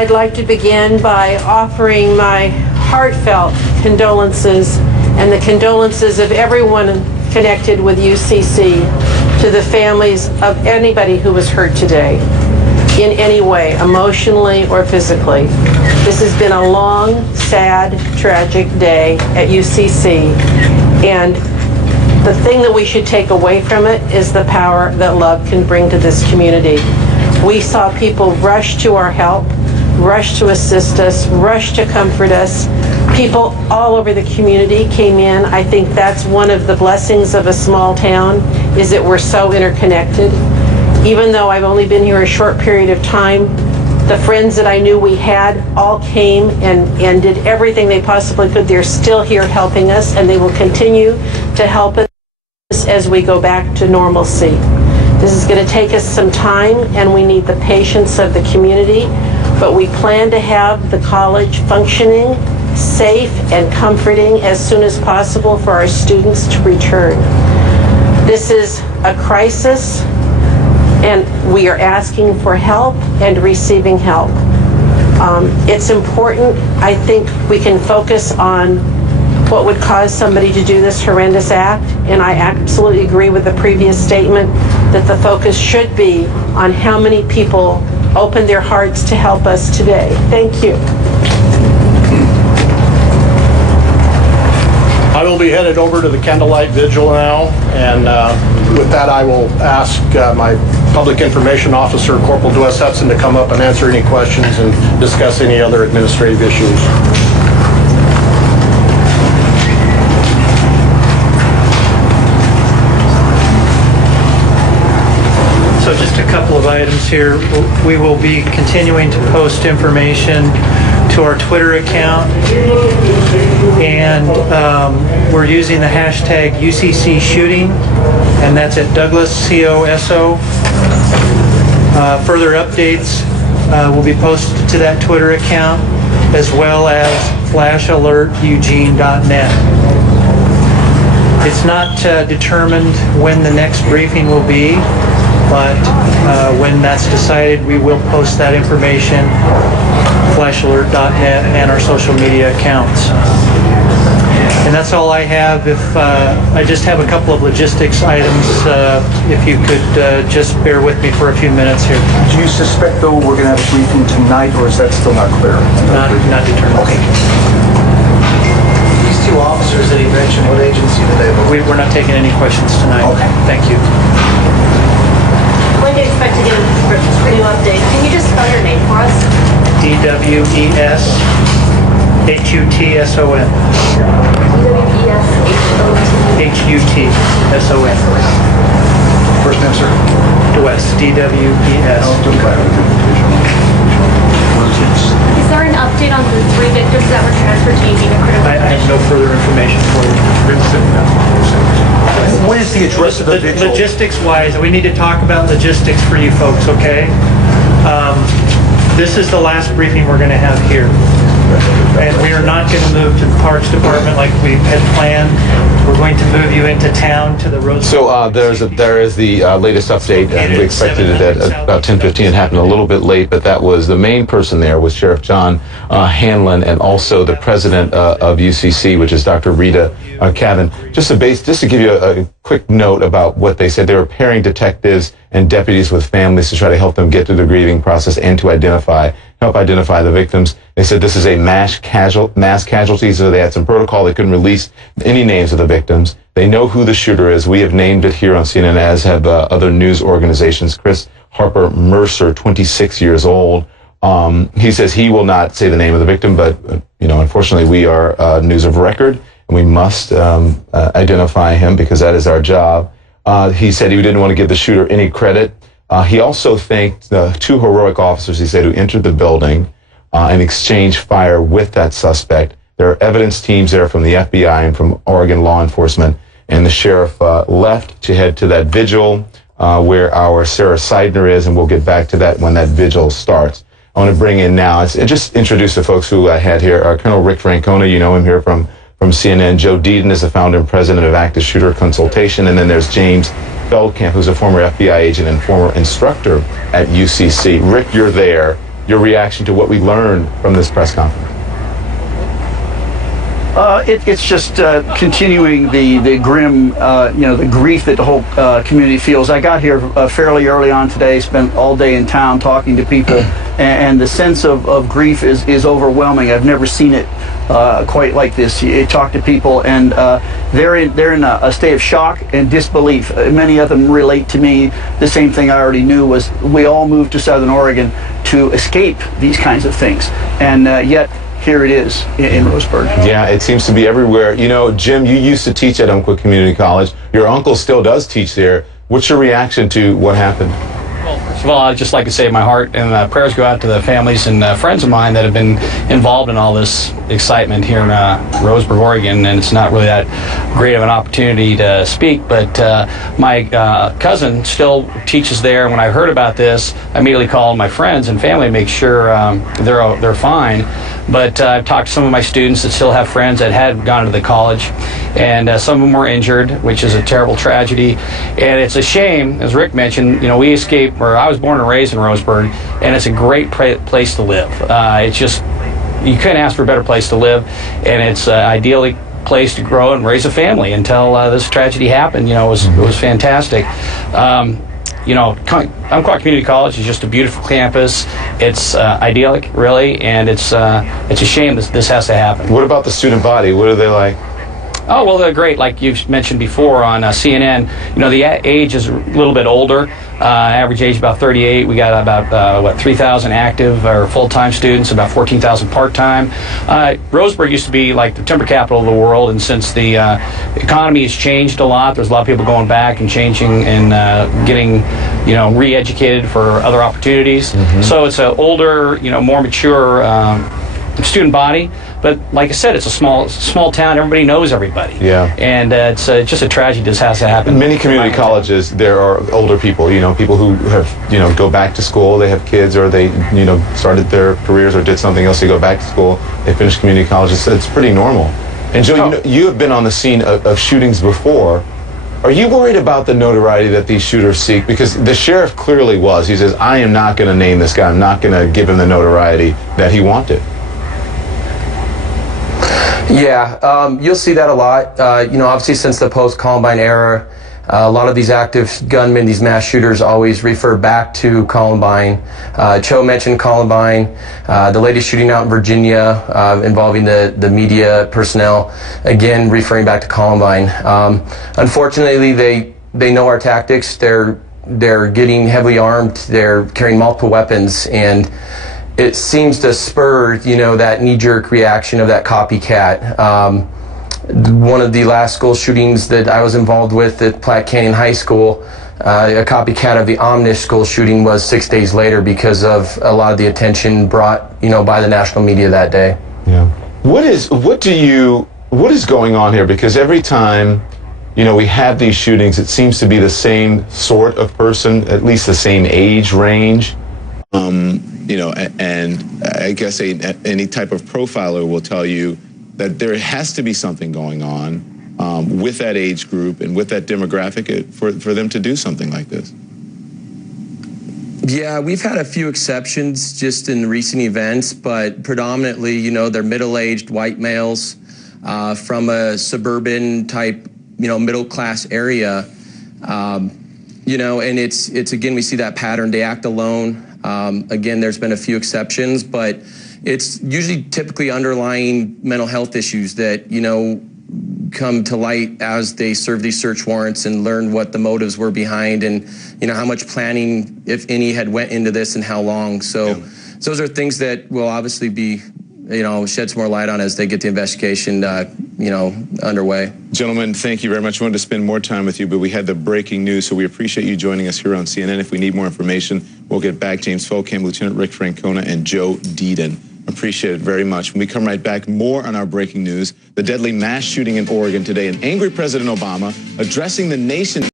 I'd like to begin by offering my heartfelt condolences and the condolences of everyone connected with UCC to the families of anybody who was hurt today in any way, emotionally or physically. This has been a long, sad, tragic day at UCC, and the thing that we should take away from it is the power that love can bring to this community. We saw people rush to our help, rush to assist us, rush to comfort us. People all over the community came in. I think that's one of the blessings of a small town, is that we're so interconnected. Even though I've only been here a short period of time, the friends that I knew we had all came and did everything they possibly could. They're still here helping us, and they will continue to help us as we go back to normalcy. This is going to take us some time, and we need the patience of the community, but we plan to have the college functioning, safe, and comforting as soon as possible for our students to return. This is a crisis, and we are asking for help and receiving help. It's important. I think we can focus on what would cause somebody to do this horrendous act, and I absolutely agree with the previous statement that the focus should be on how many people opened their hearts to help us today. Thank you. I will be headed over to the candlelight vigil now, and with that I will ask my Public Information Officer, Corporal Wes Hudson, to come up and answer any questions and discuss any other administrative issues. So just a couple of items here. We will be continuing to post information to our Twitter account, and we're using the hashtag UCC shooting, and that's at Douglas COSO. Further updates will be posted to that Twitter account, as well as flashalerteugene.net. It's not determined when the next briefing will be, but when that's decided, we will post that information, flashalert.net, and our social media accounts. And that's all I have. If I just have a couple of logistics items, if you could just bear with me for a few minutes here. Do you suspect, though, we're going to have a briefing tonight, or is that still not clear? Not determined. Okay. These two officers that he mentioned, what agency do they belong to? We're not taking any questions tonight. Okay. Thank you. When do you expect to get a new update? Can you just spell your name for us? DWESHUTSON. DWESHUTSON. HUTSON. First name, sir? DWES. DWES. Is there an update on the 3 victims that were transferred to Eugene at critical I have no further information for you. What is the address of the vigil? Logistics-wise, we need to talk about logistics for you folks, okay? This is the last briefing we're going to have here. And we are not going to move to the Parks Department like we had planned. We're going to move you into town to the road. So there is the latest update, and we expected it at about 10:15. It happened a little bit late, but that was the main person there was Sheriff John Hanlon, and also the president of UCC, which is Dr. Rita Cavan. Just to give you a quick note about what they said, they were pairing detectives and deputies with families to try to help them get through the grieving process and to help identify the victims. They said this is a mass casualty, so they had some protocol. They couldn't release any names of the victims. They know who the shooter is. We have named it here on CNN, as have other news organizations. Chris Harper Mercer, 26 years old. He says he will not say the name of the victim, but unfortunately, we are news of record, and we must identify him because that is our job. He said he didn't want to give the shooter any credit. He also thanked the 2 heroic officers, he said, who entered the building and exchanged fire with that suspect. There are evidence teams there from the FBI and from Oregon law enforcement, and the sheriff left to head to that vigil where our Sarah Seidner is, and we'll get back to that when that vigil starts. I want to bring in now, just introduce the folks who I had here. Colonel Rick Francona, you know him here from CNN. Joe Deedon is the founder and president of Active Shooter Consultation. And then there's James Feldkamp, who's a former FBI agent and former instructor at UCC. Rick, you're there. your reaction to what we learned from this press conference? It's just continuing the grim, the grief that the whole community feels. I got here fairly early on today, spent all day in town talking to people, and the sense of grief is overwhelming. I've never seen it quite like this. You talk to people, and they're in a state of shock and disbelief. Many of them relate to me. The same thing I already knew was we all moved to Southern Oregon to escape these kinds of things, and yet here it is in Roseburg. Yeah, it seems to be everywhere. You know, Jim, you used to teach at Umpqua Community College. Your uncle still does teach there. What's your reaction to what happened? Well, first of all, I'd just like to say my heart and prayers go out to the families and friends of mine that have been involved in all this excitement here in Roseburg, Oregon, and it's not really that great of an opportunity to speak, but my cousin still teaches there. When I heard about this, I immediately called my friends and family to make sure they're fine. But I've talked to some of my students that still have friends that had gone to the college, and some of them were injured, which is a terrible tragedy. And it's a shame, as Rick mentioned, we escaped, or I was born and raised in Roseburg, and it's a great place to live. It's just, you couldn't ask for a better place to live, and it's ideally place to grow and raise a family until this tragedy happened. It was fantastic. Umpqua Community College is just a beautiful campus. It's idyllic, really, and it's a shame this has to happen. What about the student body? What are they like? Oh, well, they're great. Like you've mentioned before on CNN, the age is a little bit older. Average age about 38. We got about 3,000 active or full-time students, about 14,000 part-time. Roseburg used to be like the timber capital of the world, and since the economy has changed a lot, there's a lot of people going back and changing and getting, re-educated for other opportunities. Mm-hmm. So it's an older, more mature student body. But like I said, it's a small town. Everybody knows everybody. Yeah. And it's just a tragedy. This has to happen. Many community colleges, there are older people. People who have go back to school. They have kids, or they started their careers or did something else. They go back to school. They finish community college. It's pretty normal. And Joe, you have been on the scene of shootings before. Are you worried about the notoriety that these shooters seek? Because the sheriff clearly was. He says, "I am not going to name this guy. I'm not going to give him the notoriety that he wanted." Yeah, you'll see that a lot. Obviously since the post-Columbine era, a lot of these active gunmen, these mass shooters, always refer back to Columbine. Cho mentioned Columbine, the latest shooting out in Virginia involving the media personnel, again referring back to Columbine. Unfortunately, they know our tactics. They're getting heavily armed. They're carrying multiple weapons, and it seems to spur, that knee-jerk reaction of that copycat. One of the last school shootings that I was involved with at Platte Canyon High School, a copycat of the Omnish school shooting was 6 days later because of a lot of the attention brought, by the national media that day. Yeah. What is going on here? Because every time, we have these shootings, it seems to be the same sort of person, at least the same age range. And I guess any type of profiler will tell you that there has to be something going on with that age group and with that demographic for them to do something like this. Yeah, we've had a few exceptions just in recent events, but predominantly, they're middle-aged white males from a suburban type, middle-class area. And it's again, we see that pattern. They act alone. Again, there's been a few exceptions, but it's usually typically underlying mental health issues that, come to light as they serve these search warrants and learn what the motives were behind and, how much planning, if any, had went into this and how long. So those are things that will obviously be, shed some more light on as they get the investigation, underway. Gentlemen, thank you very much. I wanted to spend more time with you, but we had the breaking news, so we appreciate you joining us here on CNN. If we need more information, we'll get back. James Folkham, Lieutenant Rick Francona, and Joe Deedon. Appreciate it very much. When we come right back, more on our breaking news. The deadly mass shooting in Oregon today. An angry President Obama addressing the nation.